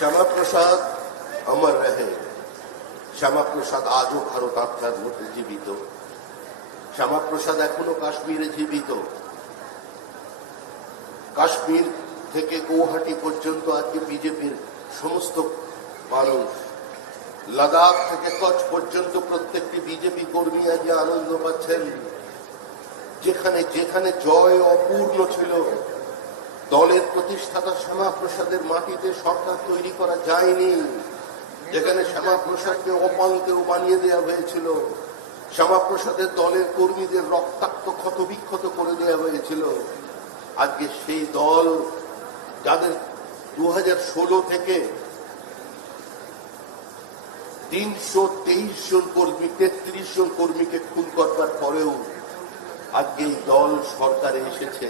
শ্যামাপ্রসাদ অমর রহে। শ্যামাপ্রসাদ আজও ভারত আত্মার মধ্যে জীবিত। শ্যামাপ্রসাদ এখনো কাশ্মীরে জীবিত। কাশ্মীর থেকে গৌহাটি পর্যন্ত আজকে বিজেপির সমস্ত মানুষ, লাদাখ থেকে কচ্ছ পর্যন্ত প্রত্যেকটি বিজেপি কর্মী আজ আনন্দ পাচ্ছেন। যেখানে যেখানে জয় অপূর্ণ ছিল, দলের প্রতিষ্ঠাতা শ্যামাপ্রসাদের মাটিতে সরকার তৈরি করা যায়নি। যেখানে শ্যামাপ্রসাদকে অপাঙ্কেও বানিয়ে দেওয়া হয়েছিল, শ্যামাপ্রসাদের দলের কর্মীদের রক্তাক্ত ক্ষতবিক্ষত করে দেওয়া হয়েছিল, আজকে সেই দল যাদের 2016 থেকে 323 জন কর্মী, 33 জন কর্মীকে খুন করবার পরেও আজকে এই দল সরকারে এসেছে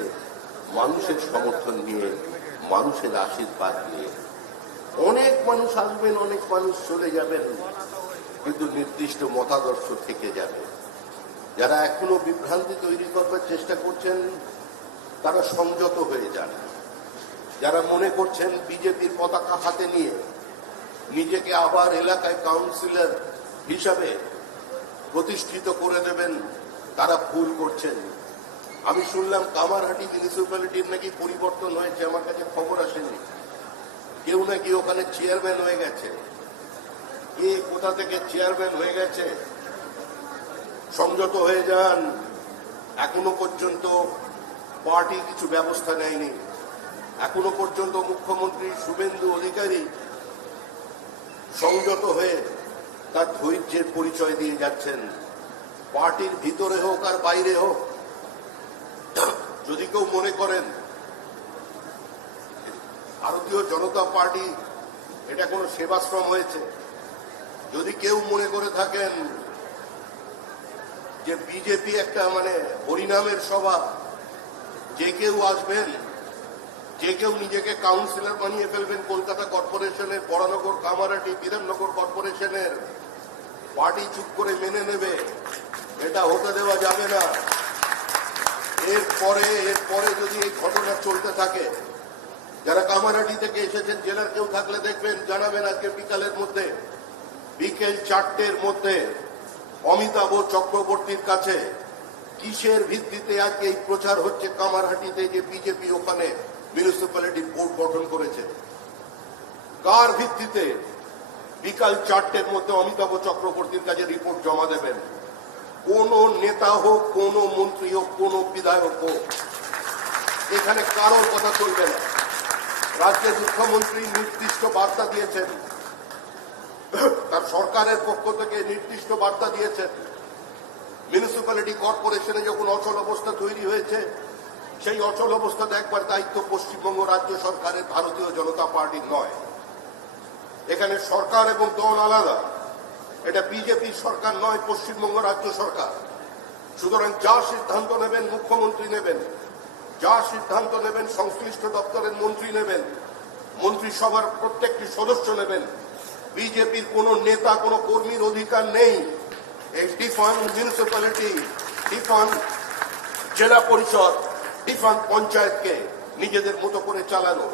মানুষের সমর্থন নিয়ে, মানুষের আশীর্বাদ নিয়ে। অনেক মানুষ আসবেন, অনেক মানুষ চলে যাবেন, কিন্তু নির্দিষ্ট মতাদর্শ থেকে যাবে। যারা এখনো বিভ্রান্তি তৈরি করবার চেষ্টা করছেন তারা সংযত হয়ে যান। যারা মনে করছেন বিজেপির পতাকা হাতে নিয়ে নিজেকে আবার এলাকায় কাউন্সিলর হিসাবে প্রতিষ্ঠিত করে দেবেন, তারা ভুল করছেন। আমি শুনলাম কামারহাটি মিউনিসিপ্যালিটির নাকি পরিবর্তন হয়েছে, আমার কাছে খবর আসেনি। কেউ নাকি ওখানে চেয়ারম্যান হয়ে গেছে। কে কোথা থেকে চেয়ারম্যান হয়ে গেছে? সংযত হয়ে যান। এখনো পর্যন্ত পার্টি কিছু ব্যবস্থা নেয়নি। এখনো পর্যন্ত মুখ্যমন্ত্রী শুভেন্দু অধিকারী সংযত হয়ে তার ধৈর্যের পরিচয় দিয়ে যাচ্ছেন। পার্টির ভিতরে হোক আর বাইরে হোক, যদি কেউ মনে করেন ভারতীয় জনতা পার্টি এটা কোনো সেবাশ্রম হয়েছে, যদি কেউ মনে করে থাকেন যে বিজেপি একটা হরিনামের সভা, যে কেউ আসবেন, যে কেউ নিজেকে কাউন্সিলর বানিয়ে ফেলবেন কলকাতা কর্পোরেশনের, বরানগর, কামারহাটি, বিধাননগর কর্পোরেশনের, পার্টি চুপ করে মেনে নেবে, এটা হতে দেওয়া যাবে না। এরপরে যদি এই ঘটনা চলতে থাকে, যারা কামারহাটি থেকে এসেছেন, জেলার কেউ থাকলে দেখবেন, জানাবেন। আজকে বিকালের মধ্যে, বিকেল 4টের মধ্যে অমিতাভ চক্রবর্তীর কাছে কিসের ভিত্তিতে আজকে এই প্রচার হচ্ছে কামারহাটিতে যে বিজেপি ওখানে মিউনিসিপ্যালিটি বোর্ড গঠন করেছে, কার ভিত্তিতে বিকাল 4টের মধ্যে অমিতাভ চক্রবর্তীর কাছে রিপোর্ট জমা দেবেন। কোন নেতা হোক, কোন মন্ত্রী হোক, কোন বিধায়ক হোক, এখানে কারোর কথা চলবে না। রাজ্যের মুখ্যমন্ত্রী নির্দিষ্ট বার্তা দিয়েছেন, তার সরকারের পক্ষ থেকে নির্দিষ্ট বার্তা দিয়েছেন। মিউনিসিপ্যালিটি কর্পোরেশনে যখন অচল অবস্থা তৈরি হয়েছে, সেই অচল অবস্থা দেখবার দায়িত্ব পশ্চিমবঙ্গ রাজ্য সরকারের, ভারতীয় জনতা পার্টির নয়। এখানে সরকার এবং দল আলাদা। এটা বিজেপির সরকার নয়, পশ্চিমবঙ্গ রাজ্য সরকার। সুতরাং যা সিদ্ধান্ত নেবেন মুখ্যমন্ত্রী নেবেন, যা সিদ্ধান্ত নেবেন সংশ্লিষ্ট দপ্তরের মন্ত্রী নেবেন, মন্ত্রিসভার প্রত্যেকটি সদস্য নেবেন। বিজেপির কোন নেতা, কোন কর্মীর অধিকার নেই এই ডিফান মিউনিসিপ্যালিটি, ডিফান জেলা পরিষদ, ডিফান পঞ্চায়েতকে নিজেদের মতো করে চালানো।